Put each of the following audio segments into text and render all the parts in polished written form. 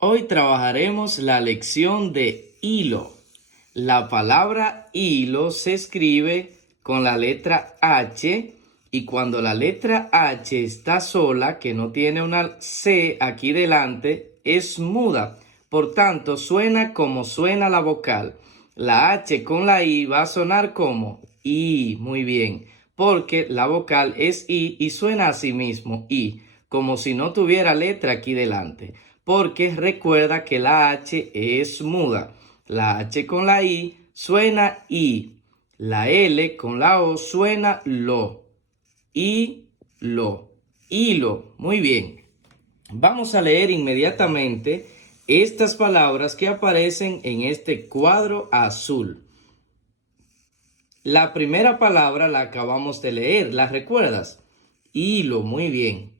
Hoy trabajaremos la lección de hilo. La palabra hilo se escribe con la letra H y cuando la letra H está sola, que no tiene una C aquí delante, es muda. Por tanto, suena como suena la vocal. La H con la I va a sonar como I, muy bien, porque la vocal es I y suena a sí mismo I, como si no tuviera letra aquí delante, porque recuerda que la H es muda. La H con la I suena I, la L con la O suena lo, hilo, muy bien. Vamos a leer inmediatamente estas palabras que aparecen en este cuadro azul. La primera palabra la acabamos de leer, ¿la recuerdas? Hilo, muy bien.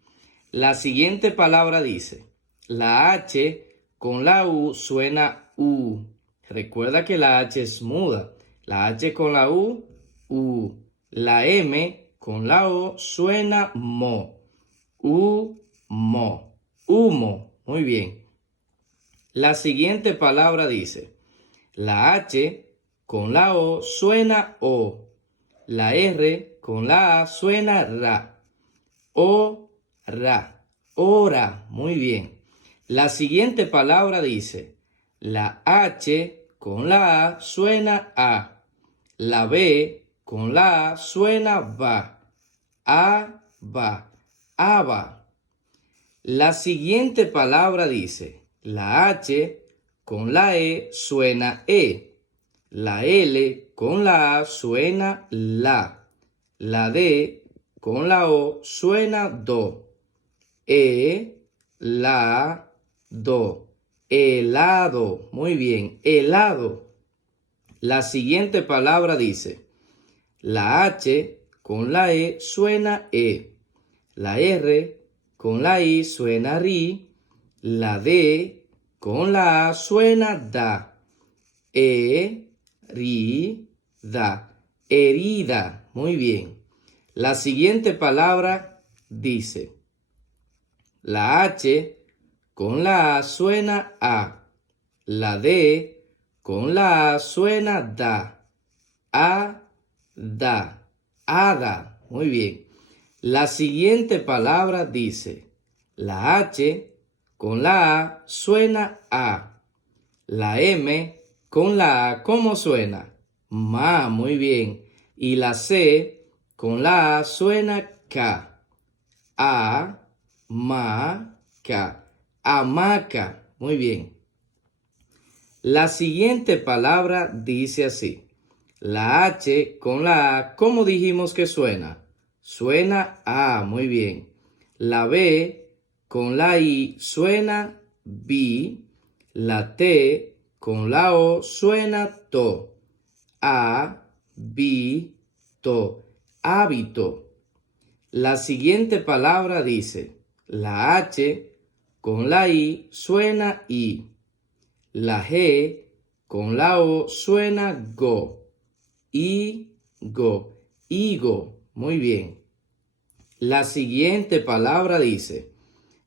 La siguiente palabra dice, la H con la U suena U. Recuerda que la H es muda. La H con la U, U. La M con la O suena mo. Mo. Humo. Muy bien. La siguiente palabra dice, la H con la O suena O. La R con la A suena ra. Hora. Muy bien. La siguiente palabra dice, la H con la A suena A. La B con la A suena va. Aba. La siguiente palabra dice, la H con la E suena E. La L con la A suena la. La D con la O suena do. Do. Helado. Muy bien, helado. La siguiente palabra dice, la H con la E suena E. La R con la I suena ri. La D con la A suena da. Herida. Muy bien. La siguiente palabra dice, la H con la A suena A. La D con la A suena da. Hada. Muy bien. La siguiente palabra dice, la H con la A suena A. La M con la A, ¿cómo suena? Ma, muy bien. Y la C con la A suena K. Hamaca. Muy bien. La siguiente palabra dice así. La H con la A, ¿cómo dijimos que suena? Suena A, muy bien. La B con la I suena bi. La T con la O suena to. Hábito. La siguiente palabra dice, la H con la I suena I. La G con la O suena go. Higo. Muy bien. La siguiente palabra dice,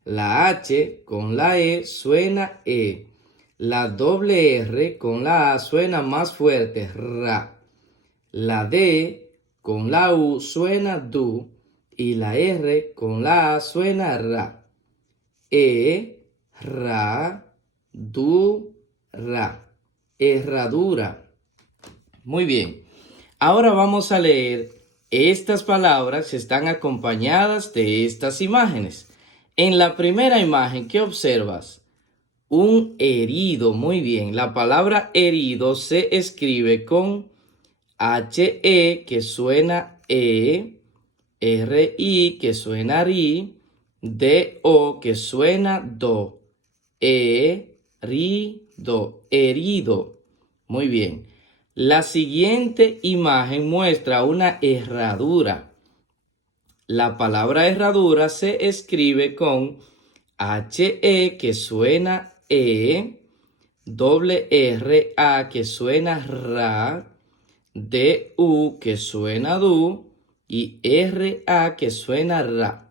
la H con la E suena E. La doble R con la A suena más fuerte, ra. La D con la U suena du. Y la R con la A suena ra. Herradura. Muy bien. Ahora vamos a leer estas palabras que están acompañadas de estas imágenes. En la primera imagen, ¿qué observas? Un herido. Muy bien. La palabra herido se escribe con H-E que suena E, R-I que suena ri, D-O que suena do, herido. Muy bien. La siguiente imagen muestra una herradura. La palabra herradura se escribe con H-E que suena E, doble R-A que suena ra, D-U que suena du y R-A que suena ra.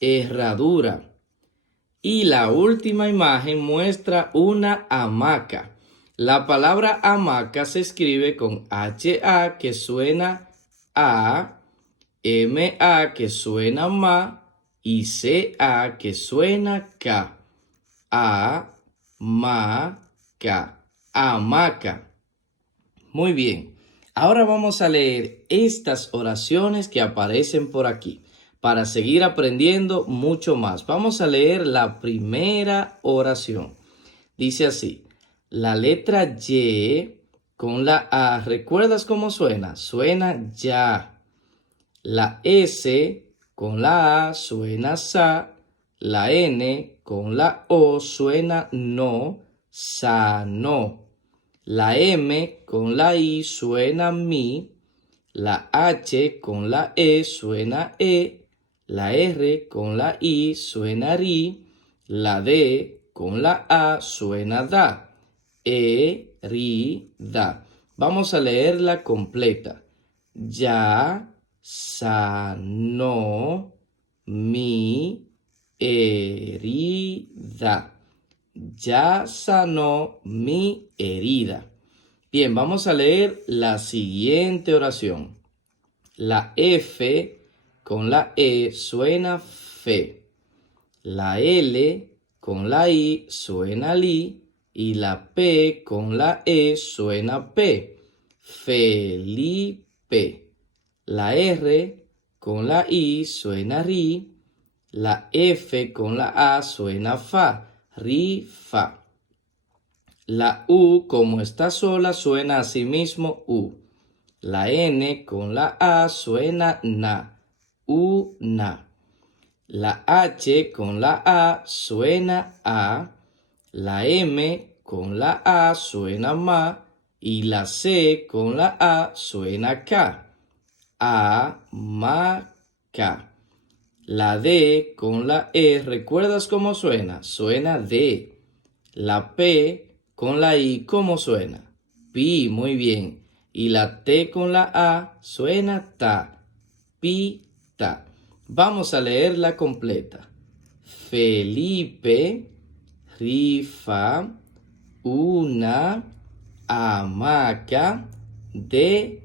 herradura. Y la última imagen muestra una hamaca. La palabra hamaca se escribe con H-A que suena A, M-A que suena ma y C-A que suena K. A-ma-ca, hamaca. Muy bien. Ahora vamos a leer estas oraciones que aparecen por aquí para seguir aprendiendo mucho más. Vamos a leer la primera oración. Dice así, la letra Y con la A, ¿recuerdas cómo suena? Suena ya. La S con la A suena sa. La N con la O suena no, sano. La M con la I suena mi. La H con la E suena e. La R con la I suena ri. La D con la A suena da. Da. Vamos a leerla completa. Ya sanó mi herida. Ya sanó mi herida. Bien, vamos a leer la siguiente oración. La F con la E suena fe. La L con la I suena li. Y la P con la E suena P. Felipe. La R con la I suena ri. La F con la A suena fa. Rifa. La U, como está sola, suena a sí mismo U. La N con la A suena na. Una. La H con la A suena a. La M con la A suena ma. Y la C con la A suena K. Hamaca. La D con la E, ¿recuerdas cómo suena? Suena D. La P con la I, ¿cómo suena? Pi, muy bien. Y la T con la A suena ta. Pita. Vamos a leerla completa. Felipe rifa una hamaca de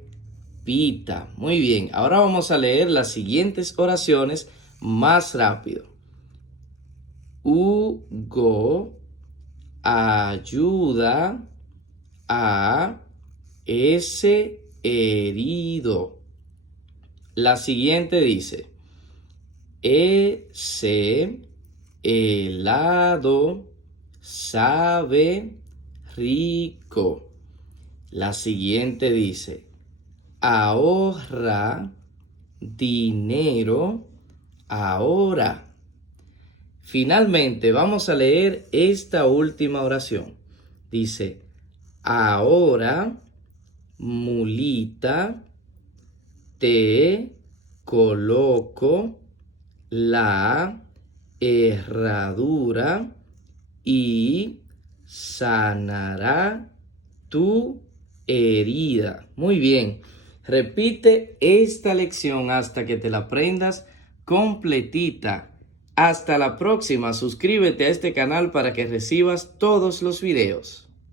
pita. Muy bien, ahora vamos a leer las siguientes oraciones más rápido. Hugo ayuda a ese herido. La siguiente dice, ese helado sabe rico. La siguiente dice, ahorra dinero ahora. Finalmente vamos a leer esta última oración. Dice, ahora, mulita, te coloco la herradura y sanará tu herida. Muy bien. Repite esta lección hasta que te la aprendas completita. Hasta la próxima. Suscríbete a este canal para que recibas todos los videos.